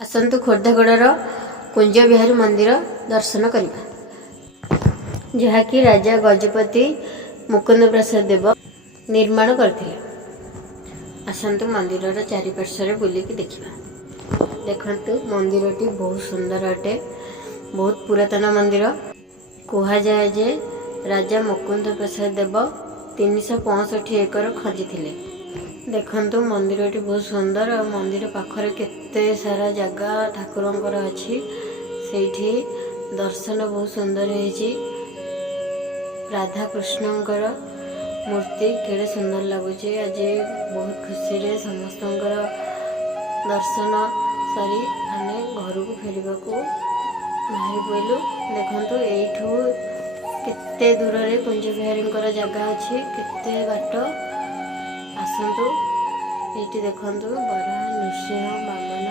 आसतु खोर्धागढ़ कुंज विहारी मंदिर दर्शन करवा जहाँकि राजा गजपति मुकुंद प्रसाद देव निर्माण करथिले। आसतु मंदिर चारिपार्श्व बुलिकी देखा। देखंतु मंदिरटी बहुत सुंदर अटे, बहुत पुरातन मंदिर। कह जाए जे राजा मुकुंद प्रसाद देव 365 एकर खंजी। देखंतु मंदिरटी बहुत सुंदर और मंदिर पाखरे केते सारा जगह ठाकुरंकर अच्छी सेठी दर्शन बहुत सुंदर है। राधा कृष्णंकर मूर्ति केड़े सुंदर लगुच। आज बहुत खुशी रे समस्त दर्शन सारी आने घर को फेरवा को बाहरी पड़ू। देखंतु एठू केते दूर रे कुंज विहारी जगह अच्छी केते बाट। आसतु ये देखंतु बराह नृसिंह बामन